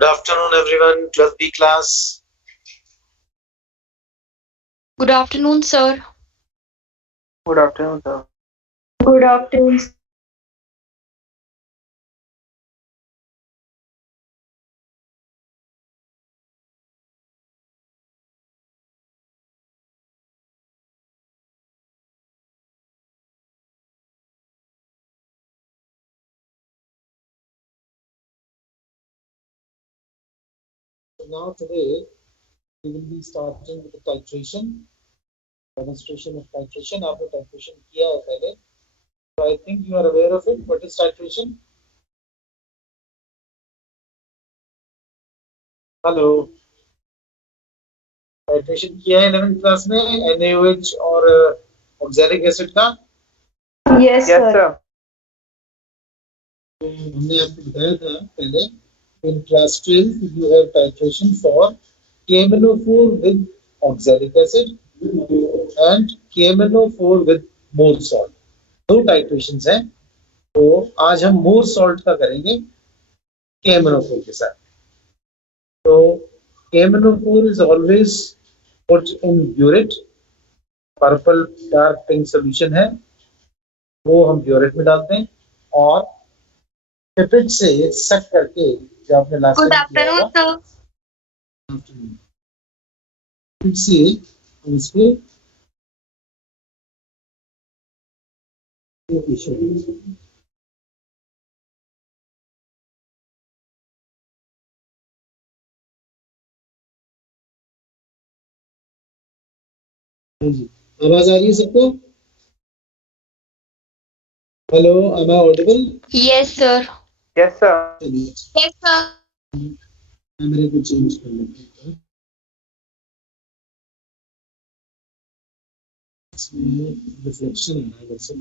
Good afternoon, everyone. 12th B class. Good afternoon, sir. Good afternoon, sir. Good afternoon. Now today we will be starting with the titration, demonstration of titration. आपने titration किया है पहले, so I think you are aware of it. What is titration? Hello. Titration किया है 11th class में NaOH और oxalic acid का. Yes, Yes, sir. sir. हमने आपको बताया था पहले. In class 12 you have titration for KMnO4 with oxalic acid and KMnO4 with more salt. दो टाइट्रेशंस हैं. तो आज हम मोर सॉल्ट का करेंगे KMnO4 के साथ. तो KMnO4 is always put in burette. Purple dark pink solution है, वो हम ब्यूरेट में डालते हैं और पिपेट से सक करके, जो आपने लास्ट Good टाइम किया afternoon, होगा, sir. पिपेट से हम इसको आवाज आ रही है सबको? Hello, am I audible? Yes, sir. Yes, sir. चलिए, Yes, sir. मैं मेरे को चेंज कर लेता हूँ. इसमें रिफ्लेक्शन है वैसे.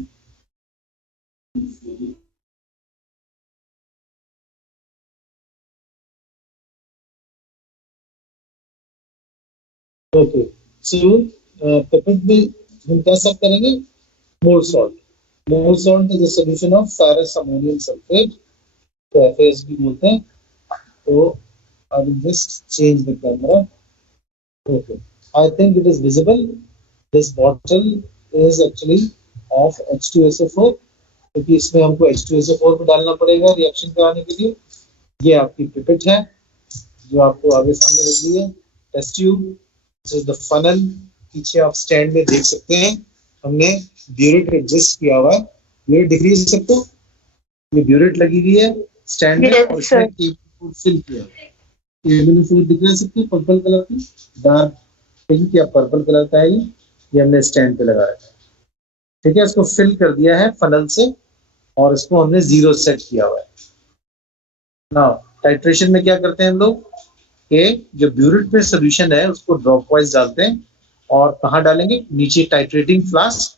ओके, सो पिपेट में हम क्या सब करेंगे? Mohr salt. Mohr salt is a solution of ferrous ammonium sulphate, तो FAS भी बोलते हैं. तो I will just change the camera. Okay, I think it is visible. This bottle is actually of H2SO4, क्योंकि इसमें हमको H2SO4 भी डालना पड़ेगा रिएक्शन कराने के लिए. ये आपकी पिपेट है जो आपको आगे सामने रख दी है. Test tube, this is the funnel. पीछे आप स्टैंड में देख सकते हैं हमने ब्यूरेट एडजस्ट किया हुआ है. ब्यूरेट दिख रही है सबको? ये ब्यूरेट लगी हुई है स्टैंड में और इसमें KMnO4 फिल किया है. KMnO4 दिख रहा है सबको पर्पल कलर का, डार्क पिंक या पर्पल कलर का है. ये हमने स्टैंड पे लगाया है. ठीक है, इसको फिल कर दिया है फनल से और इसको हमने 0 सेट किया हुआ है. नाउ टाइट्रेशन में क्या करते हैं हम लोग कि जो ब्यूरेट में सोल्यूशन है उसको ड्रॉप वाइज डालते हैं. और कहाँ डालेंगे? नीचे टाइट्रेटिंग फ्लास्क,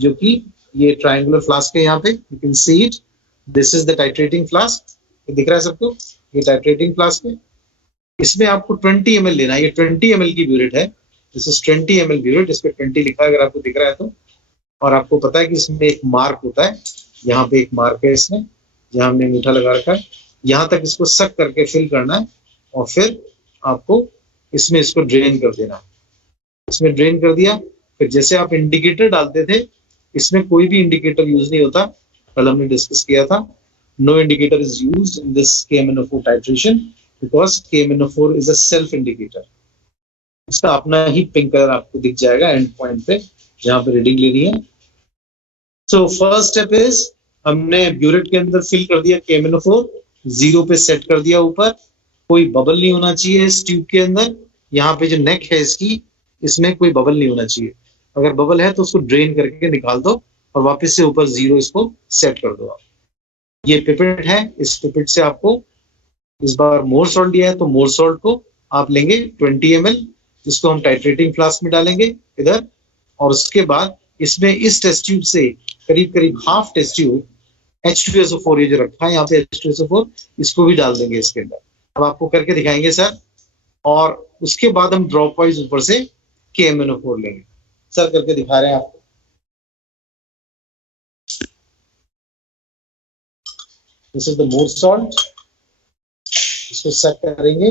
जो कि ये ट्रायंगुलर फ्लास्क है. यहाँ पे you can see it, this is the titrating flask. दिख रहा है सबको? ये टाइट्रेटिंग फ्लास्क है. इसमें आपको 20 ml लेना है. ये 20 ml की ब्यूरेट है. This is 20 ml burette. इस पे 20 लिखा है अगर आपको दिख रहा है तो. और आपको पता है कि इसमें एक मार्क होता है, यहाँ पे एक मार्क है इसमें जहाँ हमने अंगूठा लगा रखा है. यहाँ तक इसको सक करके फिल करना है और फिर आपको इसमें इसको ड्रेन कर देना है. इसमें ड्रेन कर दिया. फिर जैसे आप इंडिकेटर डालते थे, इसमें कोई भी इंडिकेटर यूज नहीं होता. कल हमने डिस्कस किया था. No indicator is used in this KMnO4 titration because KMnO4 is a self indicator. इसका अपना ही पिंक कलर आपको दिख जाएगा एंड पॉइंट पे जहां पे रीडिंग लेनी है. सो फर्स्ट स्टेप इज, हमने ब्यूरेट के अंदर फिल कर दिया KMnO4, 0 पे सेट कर दिया ऊपर. कोई बबल नहीं होना चाहिए इस ट्यूब के अंदर. यहाँ पे जो नेक है इसकी, इसमें कोई बबल नहीं होना चाहिए. अगर बबल है तो उसको ड्रेन करके निकाल दो और वापस से ऊपर 0 इसको सेट कर दो आप. ये पिपेट है. इस पिपेट से आपको इस बार मोर सॉल्ट दिया है तो मोर सॉल्ट को आप लेंगे 20 ml, जिसको हम टाइट्रेटिंग फ्लास्क में डालेंगे इधर. और उसके बाद इसमें इस टेस्ट ट्यूब से करीब करीब हाफ टेस्ट ट्यूब H2SO4, ये जो रखा है यहाँ पे H2SO4, इसको भी डाल देंगे इसके अंदर. अब आपको करके दिखाएंगे सर. और उसके बाद हम ड्रॉप वाइज ऊपर से KMnO4 लेंगे. सर करके दिखा रहे हैं आपको. This is the more salt. इसको सेट करेंगे।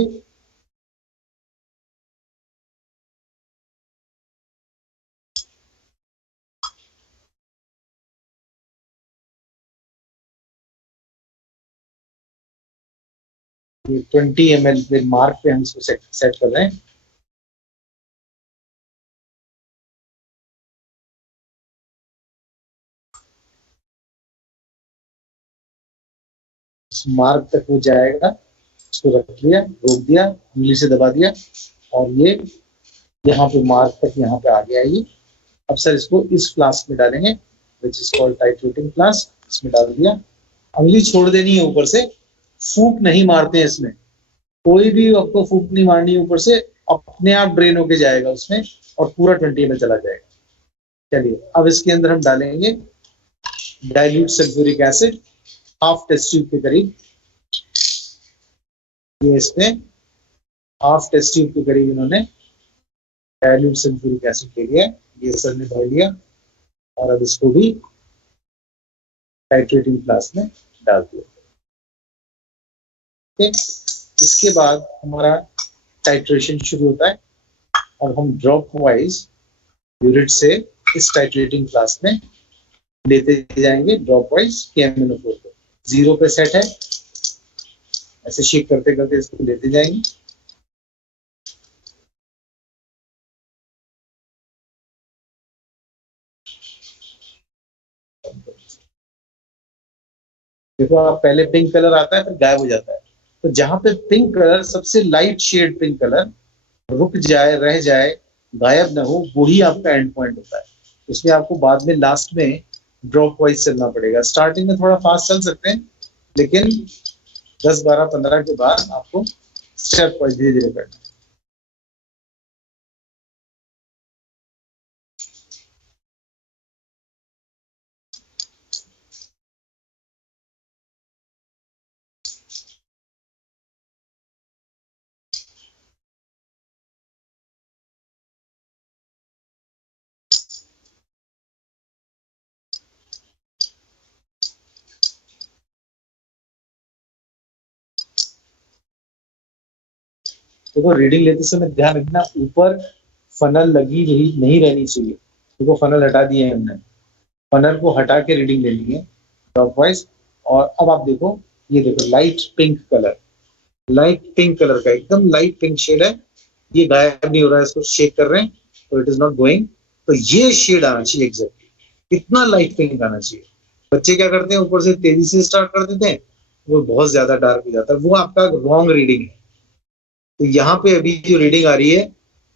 ये 20 ml पे मार्क पे हम इसको सेट कर रहे हैं। मार्क तक वो जाएगा, इसको रख दिया, रोक दिया, उंगली से दबा दिया और ये यहाँ पे मार्क तक यहाँ पे आ गया ये। अब सर इसको इस फ्लास्क में डालेंगे विच इज कॉल्ड टाइट्रेटिंग फ्लास्क। इसमें डाल दिया, उंगली छोड़ देनी है ऊपर से, फूंक नहीं मारते हैं इसमें, कोई भी आपको फूंक नहीं मारनी है ऊपर से, अपने आप ड्रेन होके जाएगा उसमें और पूरा 20 में चला जाएगा। चलिए अब इसके अंदर हम डालेंगे dilute sulphuric acid, half test tube के करीब। ये इसमें हाफ टेस्ट ट्यूब के करीब इन्होंने डाइल्यूट सल्फ्यूरिक एसिड ले लिया, ये सर ने डाल दिया और अब इसको भी टाइट्रेटिंग फ्लास्क में डाल दिया। ठीक, इसके बाद हमारा टाइट्रेशन शुरू होता है। अब हम ड्रॉप वाइज यूनिट से इस टाइट्रेटिंग फ्लास्क में लेते जाएंगे ड्रॉप वाइज KMnO4 को। 0 पे सेट है, ऐसे शेक करते करते इसको लेते जाएंगे। देखो आप पहले पिंक कलर आता है फिर गायब हो जाता है, तो जहां पे पिंक कलर सबसे लाइट शेड पिंक कलर रुक जाए, रह जाए, गायब ना हो, वही आपका एंड पॉइंट होता है। इसलिए आपको बाद में लास्ट में ड्रॉप वाइज चलना पड़ेगा। स्टार्टिंग में थोड़ा फास्ट चल सकते हैं लेकिन 10, 12, 15 के बाद आपको स्टेप वाइज धीरे धीरे करना है। देखो रीडिंग लेते समय ध्यान रखना, ऊपर फनल लगी रही नहीं रहनी चाहिए। देखो फनल हटा दिए हैं हमने, फनल को हटा के रीडिंग लेनी है ड्रॉप वाइज। और अब आप देखो, ये देखो light pink colour, light pink colour का एकदम लाइट पिंक शेड है, ये गायब नहीं हो रहा है, इसको शेक कर रहे हैं तो इट इज नॉट गोइंग। तो ये शेड आना चाहिए एग्जैक्टली, इतना लाइट पिंक आना चाहिए। बच्चे क्या करते हैं, ऊपर से तेजी से स्टार्ट कर देते हैं, वो बहुत ज्यादा डार्क हो जाता है, वो आपका रॉन्ग रीडिंग है। तो यहाँ पे अभी जो रीडिंग आ रही है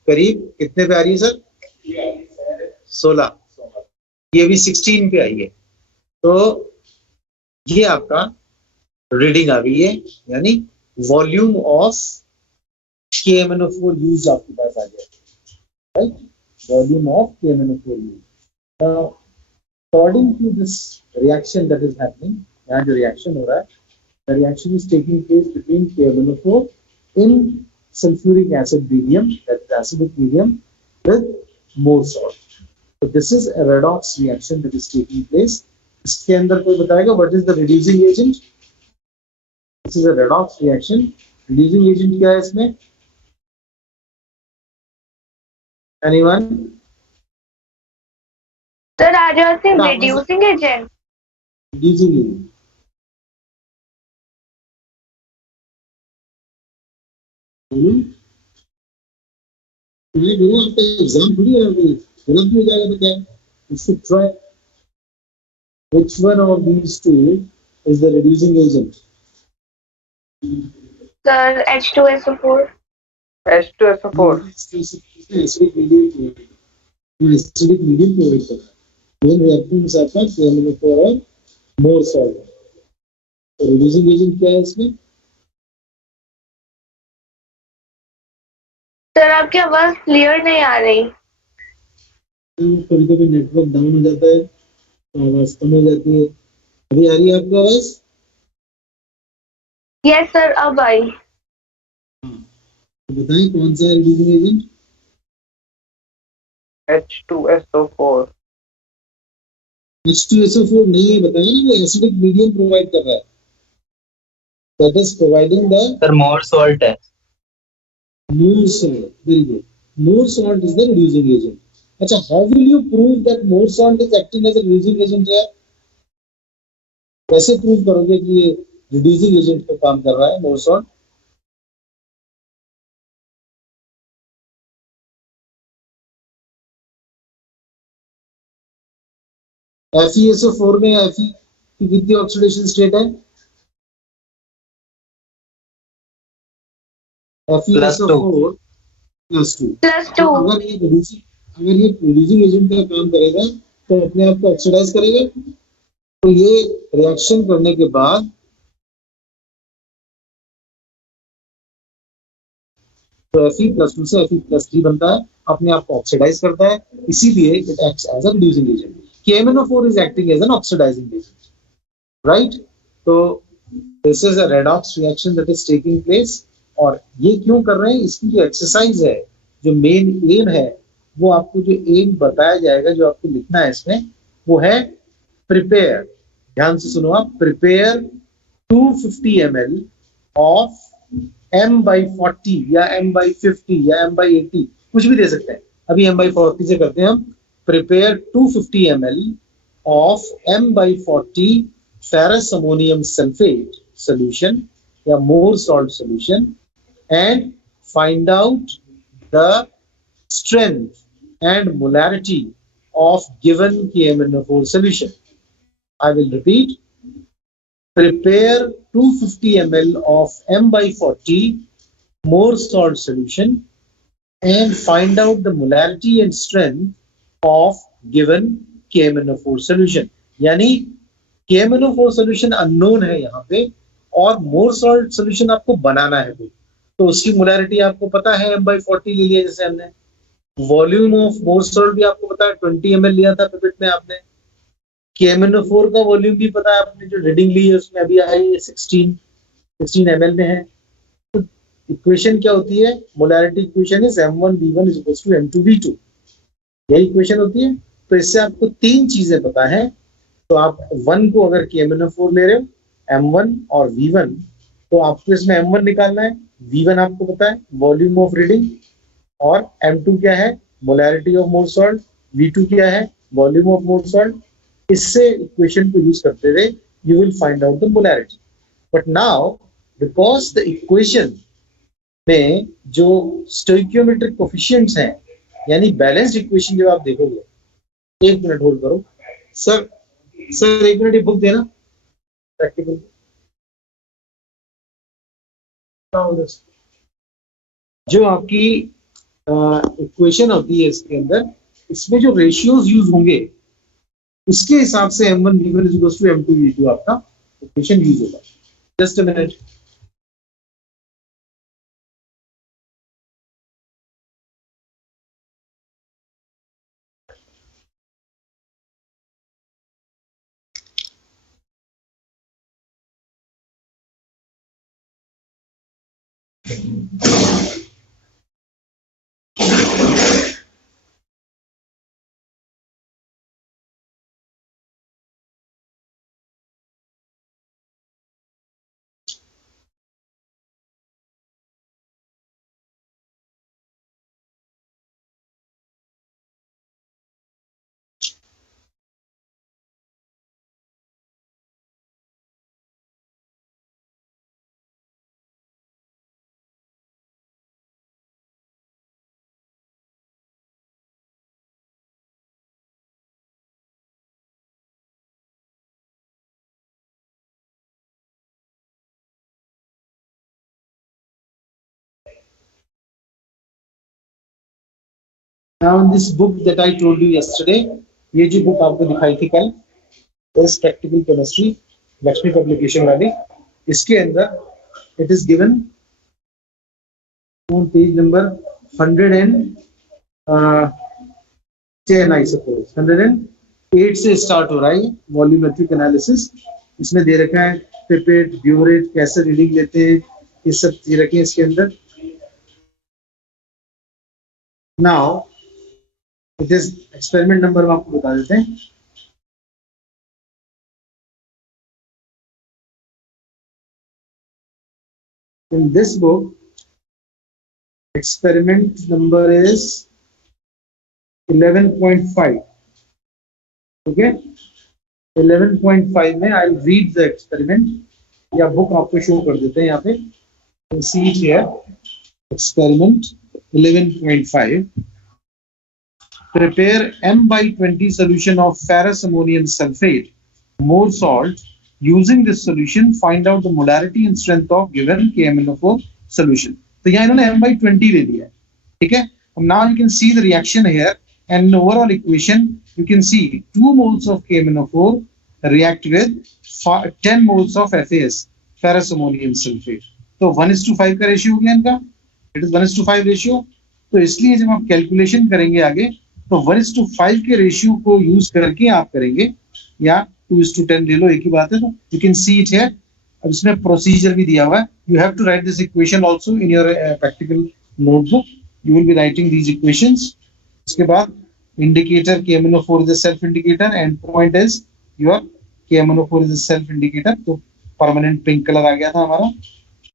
करीब कितने पे आ रही है सर? 16। ये अभी 16 पे आई है, तो ये आपका रीडिंग आ गई है, यानी वॉल्यूम ऑफ KMnO4 यूज आपके पास आ गया, right? Volume of KMnO4 use. According to this reaction that is happening, यहाँ जो रिएक्शन हो रहा है, the reaction is taking place between KMnO4 in sulfuric acid medium, that is acidic medium, with more salt. So this is a redox reaction that is taking place. इसके अंदर कोई बताएगा what is the reducing agent? This is a redox reaction. Reducing agent क्या है इसमें? Anyone? Sir, are you saying reducing agent? Reducing agent. आपका exam थोड़ी है, गलत भी हो जाएगा तो क्या? You should try. Which one of these two is the reducing agent? Sir, H2SO4. H2SO4. Acidic medium provide कर रहा है। When reactants आपका KMnO4 और more salt है। तो reducing agent क्या है इसमें? सर आपकी आवाज क्लियर नहीं आ रही। कभी कभी नेटवर्क डाउन हो जाता है तो आवाज कम हो जाती है। अभी आ रही है आपको आवाज? यस सर, अब आई। तो बताएं कौन सा है रिड्यूसिंग एजेंट? H2SO4. H2SO4 नहीं है, बताया ना, वो एसिडिक मीडियम प्रोवाइड कर रहा है। that is providing the sir more salt है. more salt. Very good. More salt is the reducing agent. अच्छा, how will you prove that more salt is acting as a reducing agent here? कैसे prove करोगे कि ये reducing agent का काम कर रहा है मोर सॉल्ट? FeSO4 में Fe की कितनी ऑक्सीडेशन स्टेट है? FeSO4 +2. +2. अगर ये रिड्यूसिंग एजेंट का काम करेगा तो अपने आप को ऑक्सीडाइज करेगा. तो ये रिएक्शन करने के बाद तो Fe+2 से Fe+3 बनता है, अपने आप को ऑक्सीडाइज करता है, इसीलिए it acts as a reducing agent. KMnO4 is acting as an oxidizing agent, right? So this is a redox reaction that is taking place. और ये क्यों कर रहे हैं? इसकी जो एक्सरसाइज है, जो मेन एम है, वो आपको जो एम बताया जाएगा, जो आपको लिखना है इसमें, वो है प्रिपेयर. ध्यान से सुनो आप. प्रिपेयर 250 ml ऑफ M/40 या M/50 या M/80, कुछ भी दे सकते हैं. अभी M/40 से करते हैं हम. Prepare 250 ml of M/40 ferrous ammonium sulfate solution या more salt solution and find out the strength and molarity of given KMnO4 solution. I will repeat. Prepare 250 ml of M/40 more salt solution and find out the molarity and strength of given KMnO4 solution. यानी KMnO4 solution unknown है यहाँ पे और more salt solution आपको बनाना है. तो उसकी molarity आपको पता है, M/40 ले लिया जैसे हमने. वॉल्यूम ऑफ मोर सॉल्ट भी आपको पता है, 20 ml लिया था पिपेट में आपने. KMnO4 का वॉल्यूम भी पता है आपने, जो रीडिंग ली है उसमें अभी आई है 16 ml में है. तो इक्वेशन क्या होती है? Molarity equation is M1V1 is equal to M2V2. यही इक्वेशन होती है. तो इससे आपको तीन चीजें पता है. तो आप 1 को अगर KMnO4 ले रहे हो, M1 और V1, तो आपको इसमें M1 निकालना है, V1 आपको पता है वॉल्यूम ऑफ रीडिंग, और M2 क्या है? Molarity of Mohr salt. V2 क्या है? Volume of Mohr salt. इससे इक्वेशन को यूज करते हुए you will find out the molarity. But now because the equation में जो स्टोइकियोमेट्रिक कोफिशिएंट्स हैं, यानी बैलेंस्ड इक्वेशन जब आप देखोगे, एक मिनट होल्ड करो सर. सर एक मिनट, ये बुक देना प्रैक्टिकल. जो आपकी इक्वेशन होती है इसके अंदर, इसमें जो रेशियोज यूज होंगे उसके हिसाब से M1V1 is equal to M2V2 आपका इक्वेशन यूज होगा. Just a minute. Now in this book that I told you yesterday, ये जो बुक आपको दिखाई थी कल, इस प्रैक्टिकल केमिस्ट्री लक्ष्मी पब्लिकेशन वाली, इसके अंदर it is given on page number 110 I suppose 108 से स्टार्ट हो रहा है वॉल्यूमेट्रिक एनालिसिस. इसमें दे रखा है पिपेट, ब्यूरेट, कैसे रीडिंग लेते हैं, ये सब दे रखे हैं इसके अंदर. Now it is experiment number हम आपको बता देते हैं. In this book, experiment number is 11.5. Okay, 11.5 में I'll read the experiment. या बुक आपको शो कर देते हैं यहाँ पे. See it here. Experiment 11.5. Prepare M/20 solution of ferrous ammonium sulfate, more salt. Using this solution, find out the molarity and strength of given KMnO4 solution. तो यहाँ इन्होंने M/20 ले लिया है, ठीक है. Now you can see the reaction here, and in overall equation you can see 2 moles of KMnO4 react with 10 moles of FAS, ferrous ammonium sulfate. तो 1:5 का रेशियो हो गया इनका. It is 1:5 ratio. तो इसलिए जब आप कैलकुलेशन करेंगे आगे तो 1:5 के रेशियो को यूज करके आप करेंगे, या 2:10 ले लो, एक ही बात है. तो you can see it here. अब इसमें प्रोसीजर भी दिया हुआ है. You have to write this equation also in your practical notebook. You will be writing these equations. इसके बाद indicator KMnO4 is a self indicator, end point is your KMnO4 is a self indicator. तो permanent pink colour आ गया था हमारा.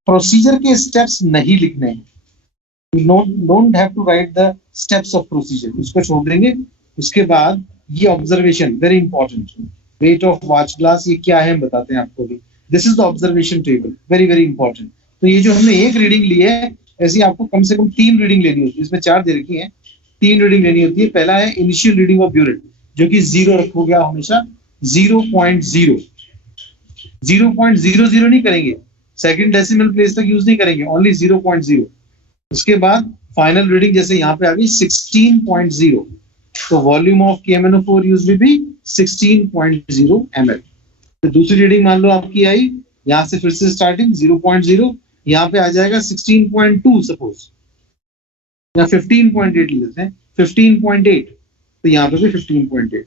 Procedure के steps नहीं लिखने हैं. don't have to write the steps of procedure, उसको छोड़ देंगे. उसके बाद ये observation very important. Weight of watch glass ये क्या है हम बताते हैं आपको भी. This is the observation table, very very important. तो ये जो हमने एक रीडिंग ली है, ऐसी आपको कम से कम 3 रीडिंग लेनी होती है. इसमें 4 दे रखी है, 3 रीडिंग लेनी होती है. पहला है इनिशियल रीडिंग ऑफ ब्यूरेट, जो कि 0 रखोगे आप हमेशा. 0.0 0.00 नहीं करेंगे, सेकंड डेसिमल प्लेस तक यूज नहीं करेंगे, ओनली 0.0. उसके बाद फाइनल रीडिंग जैसे यहाँ पे आ गई 16.0. तो volume of KMnO4 use will be 16.0 ml. तो दूसरी रीडिंग मान लो आपकी आई, यहाँ से फिर से स्टार्टिंग 0.0, यहाँ पे आ जाएगा 16.2 सपोज, या 15.8 लेते हैं, 15.8. तो यहाँ पे भी 15.8.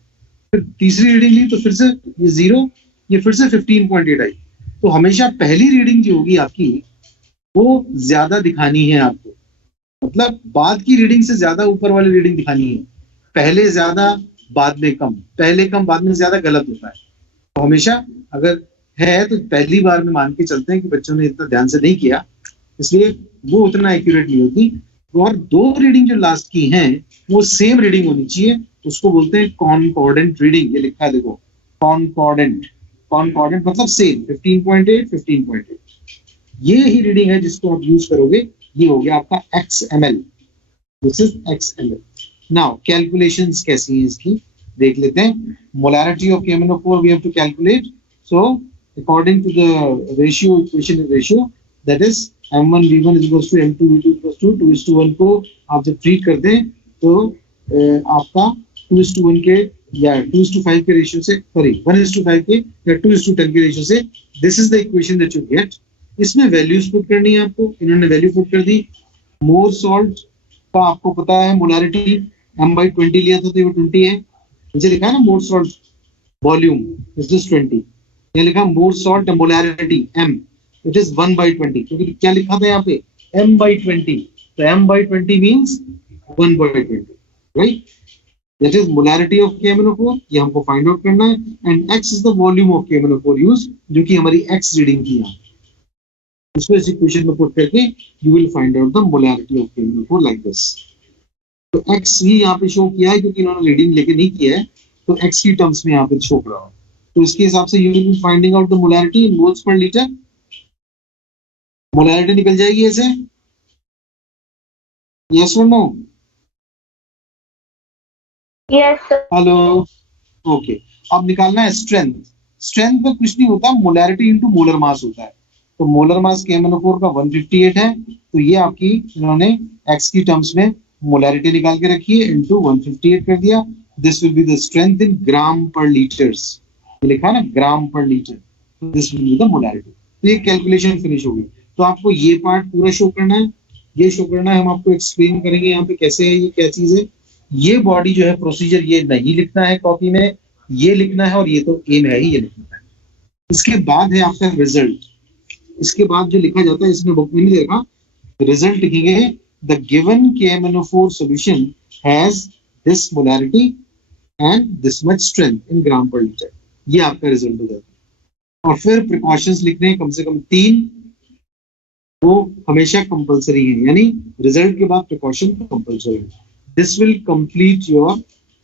फिर तीसरी रीडिंग ली तो फिर से ये 0, ये फिर से 15.8 आई. तो हमेशा पहली रीडिंग जो होगी आपकी वो ज्यादा दिखानी है आपको. मतलब बाद की रीडिंग से ज्यादा ऊपर वाली रीडिंग दिखानी है. पहले ज्यादा बाद में कम, पहले कम बाद में ज्यादा गलत होता है. तो हमेशा अगर है तो पहली बार में मान के चलते हैं कि बच्चों ने इतना ध्यान से नहीं किया, इसलिए वो उतना एक्यूरेट नहीं होती. और 2 रीडिंग जो लास्ट की हैं वो सेम रीडिंग होनी चाहिए. उसको बोलते हैं कॉन्कॉर्डेंट रीडिंग. ये लिखा है देखो, कॉन्कॉर्डेंट. कॉन्कॉर्डेंट मतलब सेम, 15.8 15.8. ये ही रीडिंग है जिसको आप यूज करोगे. ये हो गया आपका XML. This is XML. Now calculations कैसी हैं इसकी देख लेते हैं. Molarity of KMnO4 we have to calculate. So according to the ratio, equation ratio, that is M1V1 is equals to M2V2 is equals to 2:1 को आप जब ट्रीट करते हैं तो आपका 2:1 के या 2:5 के रेशियो से, सॉरी 1:5 के या 2:10 के रेशियो से, this is the equation that you get. इसमें वैल्यूज पुट करनी है आपको. इन्होंने वैल्यू पुट कर दी. मोर सॉल्ट का आपको पता है मोलैरिटी M/20 लिया था तो ये 20 है. नीचे लिखा है ना Mohr salt volume is this 20. ये लिखा Mohr salt molarity M, it is 1/20. क्योंकि क्या लिखा था यहाँ पे M/20. तो M/20 means 1/20, right. That is molarity of KMnO4. ये हमको फाइंड आउट करना है. And X is the volume of KMnO4 use, जो कि हमारी X रीडिंग थी यहाँ. इसको इस इक्वेशन में पुट करके you will find out the molarity of KMnO4 like this. तो X ही यहाँ पे शो किया है क्योंकि इन्होंने रीडिंग लेके नहीं किया है, तो X की टर्म्स में यहाँ पे शो कर रहा है. तो इसके हिसाब से you will be finding out the molarity in moles पर लीटर. मोलैरिटी निकल जाएगी ऐसे, यस और no? Yes, sir. Hello, okay. अब निकालना है स्ट्रेंथ. स्ट्रेंथ में कुछ नहीं होता, मोलैरिटी इनटू मोलर मास होता है. तो मोलर मास KMnO4 का 158 है. तो ये आपकी इन्होंने X की टर्म्स में मोलैरिटी निकाल के रखी है, इनटू 158 कर दिया. This will be the strength in gram per litres. ये लिखा है ना gram per litre. This will be the molarity. तो ये कैलकुलेशन फिनिश हो गई. तो आपको ये पार्ट पूरा शो करना है, ये शो करना है. हम आपको एक्सप्लेन करेंगे यहाँ पे कैसे है, ये क्या चीज है. ये बॉडी जो है प्रोसीजर ये नहीं लिखना है कॉपी में, ये लिखना है. और ये तो एम है ही, ये लिखना है. इसके बाद है आपका रिजल्ट. इसके बाद जो लिखा जाता है इसमें बुक में नहीं देखा, रिजल्ट लिखेंगे the given KMnO4 solution has this molarity and this much strength in gram per litre. ये आपका रिजल्ट हो जाता है. और फिर प्रिकॉशंस लिखने हैं कम से कम 3. वो हमेशा कंपलसरी है, यानी रिजल्ट के बाद प्रिकॉशन कंपलसरी है. This will complete your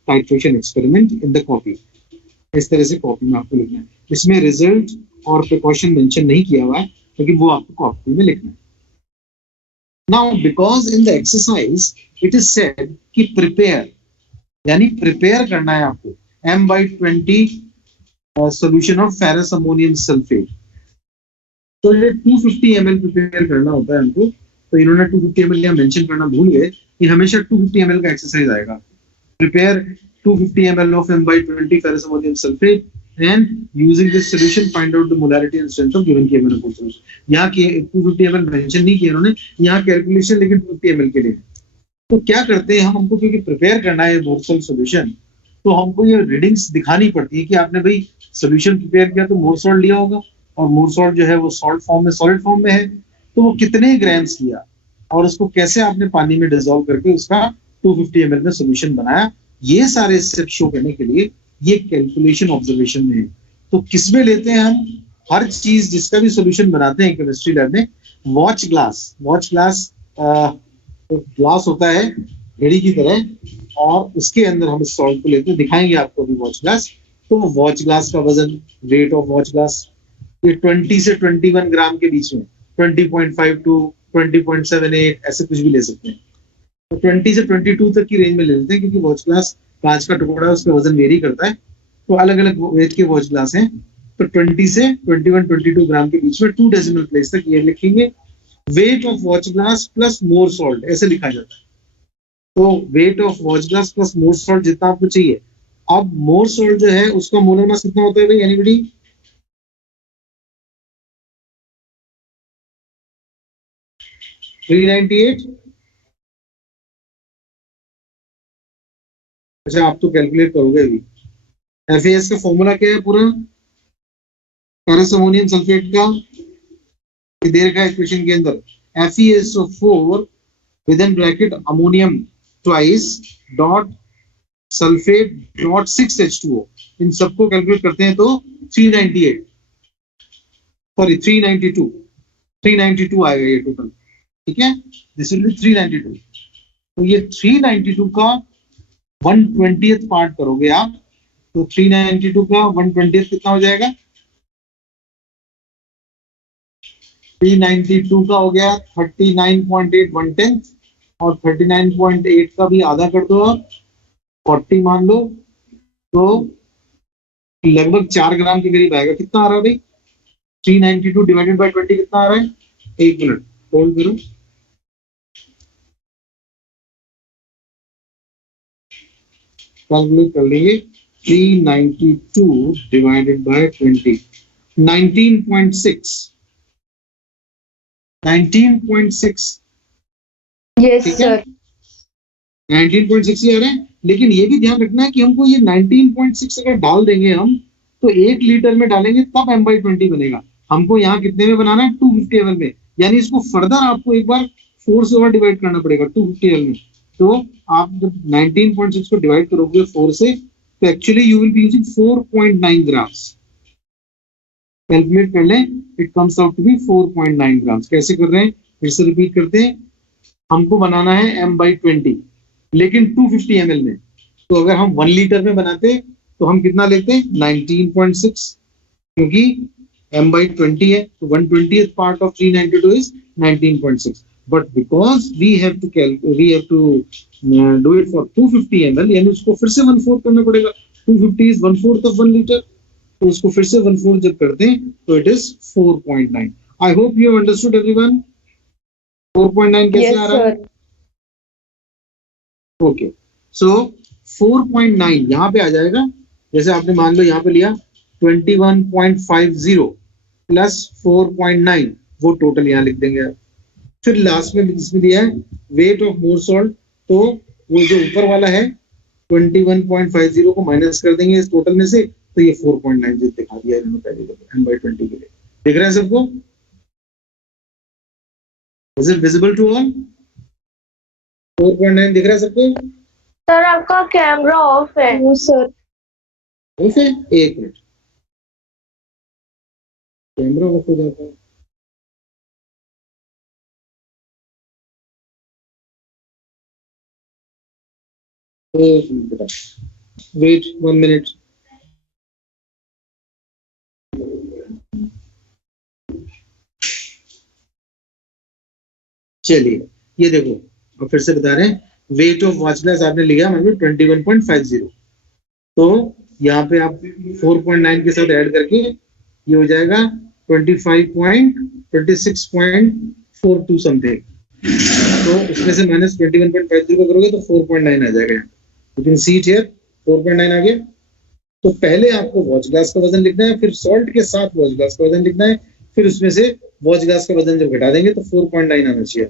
titration experiment in the copy. इस तरह से कॉपी में आपको लिखना है. इसमें रिजल्ट और प्रिकॉशन मेंशन नहीं किया हुआ है, लेकिन वो आपको कॉपी में लिखना है. Now because in the exercise it is said कि प्रिपेयर, यानी प्रिपेयर करना है आपको M/20 solution of ferrous ammonium sulphate. तो ये 250 ml प्रिपेयर करना होता है हमको. तो इन्होंने 250 ml यहाँ मेंशन करना भूल गए कि हमेशा 250 ml का एक्सरसाइज आएगा. Prepare 250 ml of M/20 ferrous ammonium sulfate and using this solution find out the molarity and strength of given KMnO4 solution. यहाँ की 250 ml मेंशन नहीं किया इन्होंने, यहाँ कैलकुलेशन लेकिन 250 ml के लिए. तो क्या करते हैं हम, हमको क्योंकि प्रिपेयर करना है मोरसॉल्ट सॉल्यूशन, तो हमको ये रीडिंग्स दिखानी पड़ती है कि आपने भाई सॉल्यूशन प्रिपेयर किया तो मोरसॉल्ट लिया होगा, और मोरसॉल्ट जो है वो सॉल्ट फॉर्म में, सॉलिड फॉर्म में है, तो वो कितने ग्राम्स लिया और उसको कैसे आपने पानी में डिसॉल्व करके उसका 250 ml में सॉल्यूशन बनाया. ये सारे स्टेप शो करने के लिए ये कैलकुलेशन ऑब्जर्वेशन में है. तो किसमें लेते हैं हम हर चीज, जिसका भी सॉल्यूशन बनाते हैं केमिस्ट्री लैब में, वॉच ग्लास ग्लास होता है घड़ी की तरह, और उसके अंदर हम सॉल्ट को लेते हैं. दिखाएंगे आपको अभी वॉच ग्लास. तो वॉच ग्लास का वजन, वेट ऑफ वॉच ग्लास, ये 20 से 21 ग्राम के बीच में, 20.5 टू 20.78 ऐसे कुछ भी ले सकते हैं. तो 20 से 22 तक की रेंज में ले लेते हैं, क्योंकि वॉच ग्लास कांच का टुकड़ा है, उसका वजन वेरी करता है. तो अलग अलग वेट के वॉच ग्लास हैं. तो 20 से 21-22 ग्राम के बीच में 2 डेसिमल प्लेस तक ये लिखेंगे weight of watch glass plus more salt, ऐसे लिखा जाता है. तो weight of watch glass plus more salt जितना आपको चाहिए. अब मोर सॉल्ट जो है उसका मोलर मास कितना होता है भाई, एनीबॉडी? $398. अच्छा, आप तो कैलकुलेट करोगे अभी. FAS का फॉर्मूला क्या है पूरा फेरस अमोनियम सल्फेट का? ये दे रखा है इक्वेशन के अंदर, FeSO4 with in bracket ammonium twice dot sulphate dot 6H2O. इन सबको कैलकुलेट करते हैं तो 398, सॉरी 392 आएगा ये टोटल. ठीक है, दिस विल बी 392. तो ये 392 का 1/20th पार्ट करोगे आप, तो 392 का 1/20th कितना हो जाएगा? 392 का हो गया 39.8 1/10, और 39.8 का भी आधा कर दो आप, 40 मान लो, तो लगभग 4 ग्राम के करीब आएगा. कितना आ रहा है भाई? 392 डिवाइडेड बाय 20 कितना आ रहा है? 1 मिनट होल्ड करो. कैलकुलेट कर लेंगे. 392 डिवाइडेड बाय 20, 19.6. 19.6. Yes, ठीक है, sir. 19.6 ही आ रहा है. लेकिन ये भी ध्यान रखना है कि हमको ये 19.6 अगर डाल देंगे हम, तो 1 लीटर में डालेंगे तब M/20 बनेगा. हमको यहाँ कितने में बनाना है? 250 ml में. यानी इसको फर्दर आपको एक बार 4 से और डिवाइड करना पड़ेगा 250 ml में. तो आप जब 19.6 को डिवाइड करोगे 4 से, तो actually you will be using 4.9 grams. Calculate कर लें, it comes out to be 4.9 grams. कैसे कर रहे हैं, फिर से रिपीट करते हैं. हमको बनाना है M/20, लेकिन 250 ml में. तो अगर हम 1 लीटर में बनाते तो हम कितना लेते? 19.6, क्योंकि M/20 है, तो 1/20th part of 392 is 19.6. But because we have to do it for 250 ml, यानी उसको फिर से 1/4 करना पड़ेगा. 250 is 1/4 of 1 liter, तो उसको फिर से 1/4 जब करते हैं तो it is 4.9. I hope you have understood everyone. 4.9 कैसे Yes, आ रहा है? sir. ओके, सो 4.9 यहाँ पे आ जाएगा. जैसे आपने मान लो यहाँ पे लिया 21.50 प्लस 4.9, वो टोटल यहाँ लिख देंगे आप. फिर लास्ट में इसमें दिया है वेट ऑफ मोर सॉल्ट, तो वो जो ऊपर वाला है 21.50 को माइनस कर देंगे इस टोटल में से, तो ये 4.9 जो दिखा दिया इन्होंने पहले M/20 के लिए. दिख रहा है सबको? Is it visible to all? 4.9 दिख रहा है सबको? सर आपका कैमरा ऑफ है. No, sir. ओके, एक मिनट, कैमरा ऑफ हो जाता है. एक मिनट बेटा, वेट 1 मिनट। चलिए ये देखो, अब फिर से बता रहे हैं, वेट ऑफ वॉच ग्लास आपने लिया मान लो 21.50, तो यहाँ पे आप 4.9 के साथ ऐड करके ये हो जाएगा 26.42 समथिंग, तो उसमें से माइनस 21.50 करोगे तो 4.9 आ जाएगा। You can see it here, 4.9 आ गया। तो पहले आपको वॉच ग्लास का वजन लिखना है, फिर सॉल्ट के साथ वॉच ग्लास का वजन लिखना है, फिर उसमें से वॉच ग्लास का वजन जब घटा देंगे तो 4.9 आना चाहिए।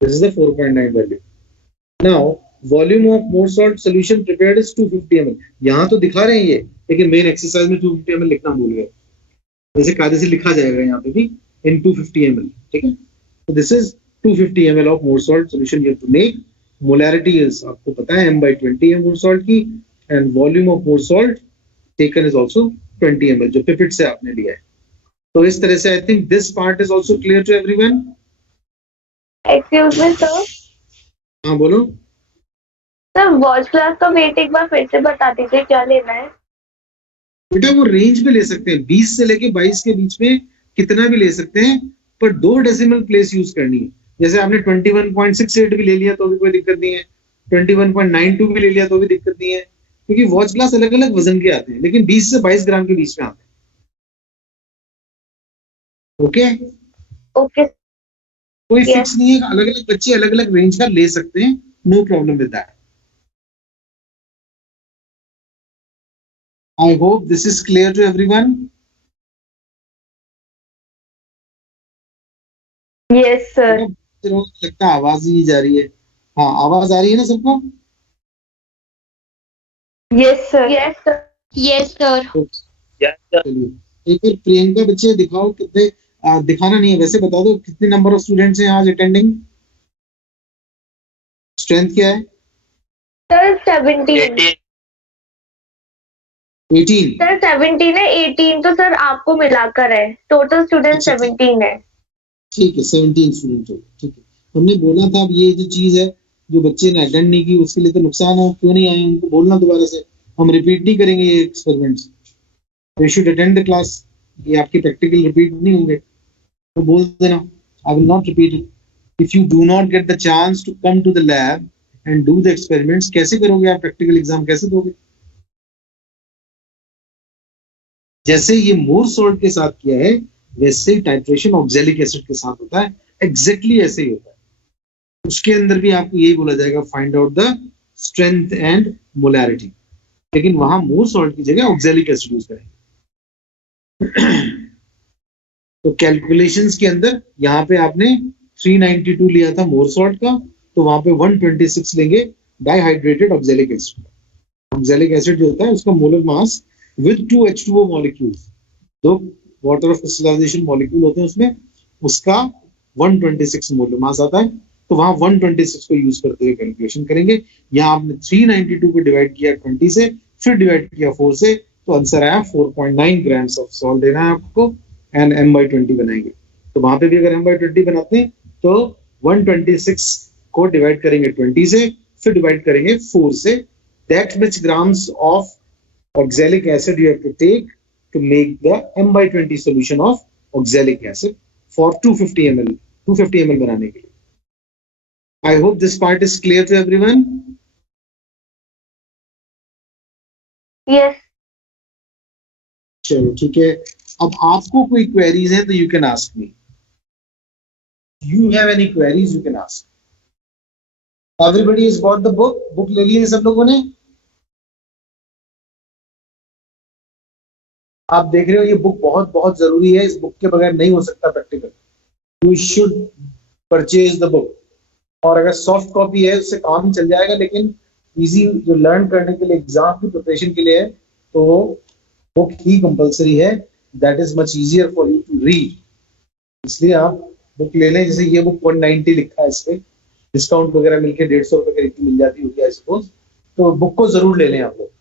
This is the 4.9 value. Now volume of Mohr salt solution prepared is 250 ml। यहाँ तो दिखा रहे हैं ये, लेकिन मेन एक्सरसाइज में 250 ml लिखना भूल गए। जैसे कायदे से लिखा जाएगा यहाँ पे भी इन 250 ml, ठीक है। तो this is 250 ml of Mohr salt solution you have to make. Molarity is आपको पता है m/20 है मोर सॉल्ट की, and volume of Mohr salt taken is also 20 ml जो पिपेट से आपने लिया है। तो इस तरह से I think this part is also clear to everyone. Excuse me sir, हाँ बोलो। सर वॉच क्लास का वेट एक बार फिर से बता दीजिए, क्या लेना है? बेटा वो रेंज में ले सकते हैं, 20 से लेके 22 के बीच में कितना भी ले सकते हैं, पर 2 डेसिमल प्लेस यूज करनी है। जैसे आपने 21.68 भी ले लिया तो भी कोई दिक्कत नहीं है, 21.92 भी ले लिया तो भी दिक्कत नहीं है, क्योंकि वॉच ग्लास अलग अलग वजन के आते हैं, लेकिन 20 से 22 ग्राम के बीच में आते हैं। Okay, okay. कोई Yes. फिक्स नहीं है, अलग अलग बच्चे अलग अलग रेंज का ले सकते हैं, no problem with that. I hope this is clear to everyone. Yes sir. लगता है आवाज ही नहीं जा रही है। हाँ आवाज आ रही है ना सबको? Yes sir. Yes sir. Yes sir. चलिए एक बार प्रियंका बच्चे दिखाओ कितने, दिखाना नहीं है वैसे, बता दो कितने नंबर ऑफ स्टूडेंट्स हैं आज अटेंडिंग, स्ट्रेंथ क्या है? सर 17। 18। सर 17 है, 18 तो सर आपको मिलाकर है, टोटल स्टूडेंट अच्छा, 17 है। ठीक है 17 स्टूडेंट हो, ठीक है। हमने बोला था अब ये जो चीज है जो बच्चे ने अटेंड नहीं की उसके लिए तो नुकसान है, क्यों नहीं आए उनको बोलना दोबारा से, हम रिपीट नहीं करेंगे ये experiments, they should attend the class. ये आपके प्रैक्टिकल रिपीट नहीं होंगे, तो बोल देना I will not repeat it. If you do not get the chance to come to the lab and do the experiments, कैसे करोगे आप प्रैक्टिकल एग्जाम, कैसे दोगे? जैसे ये मोर सॉल्ट के साथ किया है वैसे ही टाइट्रेशन ऑक्सैलिक एसिड के साथ होता है, एग्जैक्टली ऐसे ही होता है। उसके अंदर भी आपको यही बोला जाएगा, find out the strength and molarity, लेकिन वहां मोर सॉल्ट की जगह ऑक्सैलिक एसिड यूज करेंगे। तो कैलकुलेशंस के अंदर यहाँ पे आपने 392 लिया था मोर सॉल्ट का, तो वहां पे 126 लेंगे डाइहाइड्रेटेड ऑक्सैलिक एसिड। ऑक्सैलिक एसिड जो होता है उसका molar mass with 2 H2O molecules, दो वाटर ऑफ क्रिस्टलाइजेशन मॉलिक्यूल होते हैं उसमें, उसका 126 मोलर मास आता है, तो वहां 126 को यूज करते हुए कैलकुलेशन करेंगे। यहाँ आपने 392 को डिवाइड किया 20 से, फिर डिवाइड किया 4 से, तो आंसर आया 4.9 ग्राम्स ऑफ सॉल्ट देना है आपको, एंड m/20 बनाएंगे। तो वहां पे भी अगर m/20 बनाते हैं तो 126 को डिवाइड करेंगे 20 से, फिर डिवाइड करेंगे 4 से, that much grams of oxalic acid you have to take to make the m/20 solution of oxalic acid for 250 ml 250 ml बनाने के लिए। I hope this part is clear to everyone. Yes. चलो ठीक है, अब आपको कोई क्वेरीज है तो you can ask me, you have any queries you can ask. Everybody has got the book, book ले ली है सब लोगों ने? आप देख रहे हो ये बुक बहुत बहुत जरूरी है, इस बुक के बगैर नहीं हो सकता practical. You should purchase the book, और अगर सॉफ्ट कॉपी है उससे काम चल जाएगा, लेकिन इजी जो लर्न करने के लिए एग्जाम की प्रिपरेशन के लिए है तो बुक ही कंपलसरी है, that is much easier for you to read, इसलिए आप बुक ले लें। जैसे ये बुक 190 लिखा है, इस पे डिस्काउंट वगैरह मिलके 150 रुपए करीब की मिल जाती होगी आई सपोज, तो बुक को जरूर ले लें आप लोग।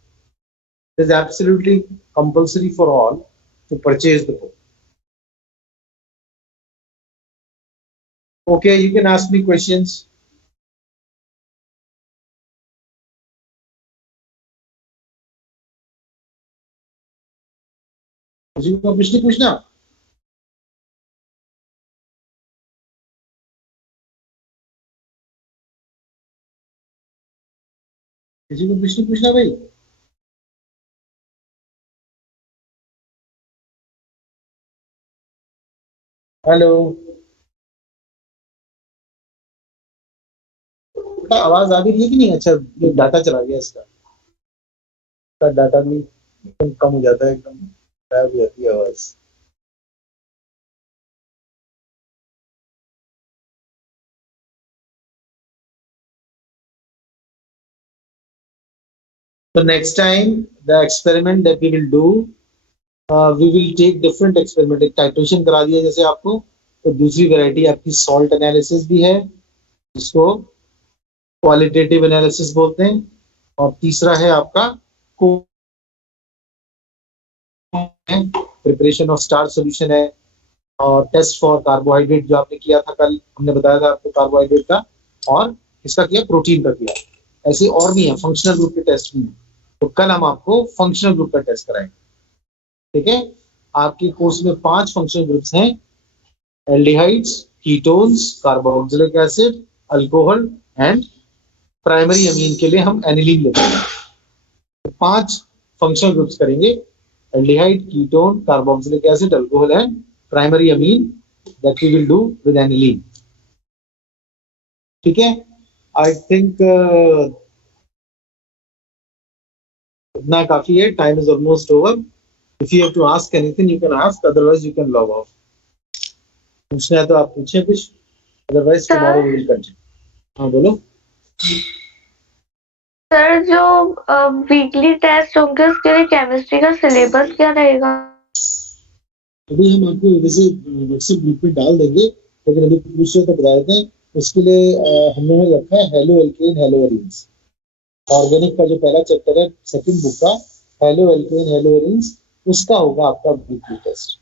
It is absolutely compulsory for all to purchase the book. Okay, you can ask me questions. किसी को प्रश्न पूछना? किसी को प्रश्न पूछना भाई? हेलो, आवाज आ भी रही है कि नहीं? अच्छा, ये डाटा चला गया इसका डाटा भी एकदम कम हो जाता है, एकदम गायब हो जाती है आवाज। So next time the experiment that we will do, we will take different experiment. एक टाइट्रेशन करा दिया जैसे आपको, तो दूसरी वैरायटी आपकी सॉल्ट एनालिसिस भी है, जिसको क्वालिटेटिव एनालिसिस बोलते हैं, और तीसरा है आपका प्रिपरेशन ऑफ स्टार्च सॉल्यूशन है, और टेस्ट फॉर कार्बोहाइड्रेट जो आपने किया था कल, हमने बताया था आपको कार्बोहाइड्रेट का, और इसका किया प्रोटीन का किया। ऐसे और भी है, फंक्शनल ग्रुप के टेस्ट भी हैं, तो कल हम आपको फंक्शनल ग्रुप का टेस्ट कराएंगे। ठीक है, आपके कोर्स में 5 फंक्शनल ग्रुप्स हैं, aldehydes, ketones, carboxylic acid, alcohol and primary amine के लिए हम एनिलीन लेते हैं। तो 5 फंक्शनल ग्रुप्स करेंगे, aldehyde, ketone, carboxylic acid, alcohol and primary amine, that we will do with aniline. ठीक है, आई थिंक इतना काफी है, time is almost over. If you have to ask anything you can ask, otherwise you can log off. पूछना है तो आप पूछे कुछ, otherwise tomorrow we will continue. हाँ बोलो। सर, जो वीकली टेस्ट होंगे उसके लिए केमिस्ट्री का सिलेबस क्या रहेगा? अभी हम आपको वैसे व्हाट्सएप ग्रुप पे डाल देंगे, लेकिन अभी पूछ रहे तो बता देते हैं। उसके लिए हमने रखा है haloalkane haloarenes, organic का जो पहला चैप्टर है सेकंड बुक का, हेलो एल्केन हेलो एरीन्स, उसका होगा आपका weekly test.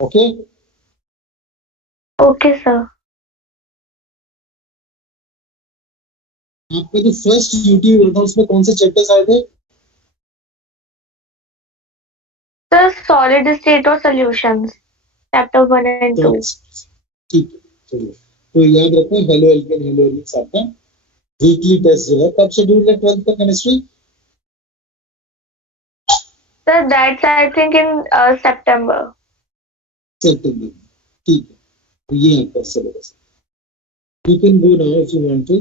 Okay okay sir. आपका जो फर्स्ट यूटी हुआ था उसमें कौन से चैप्टर्स आए थे? सर, सॉलिड स्टेट और सॉल्यूशंस, चैप्टर 1 एंड 2। ठीक है, चलिए, तो याद रखो हेलो एल्केन हेलो एरीन्स आपका वीकली टेस्ट जो है। कब शेड्यूल है 12th का chemistry? Sir, that's I think in September. सितंबर। ठीक है, तो ये आपका syllabus. You can go now if you want to.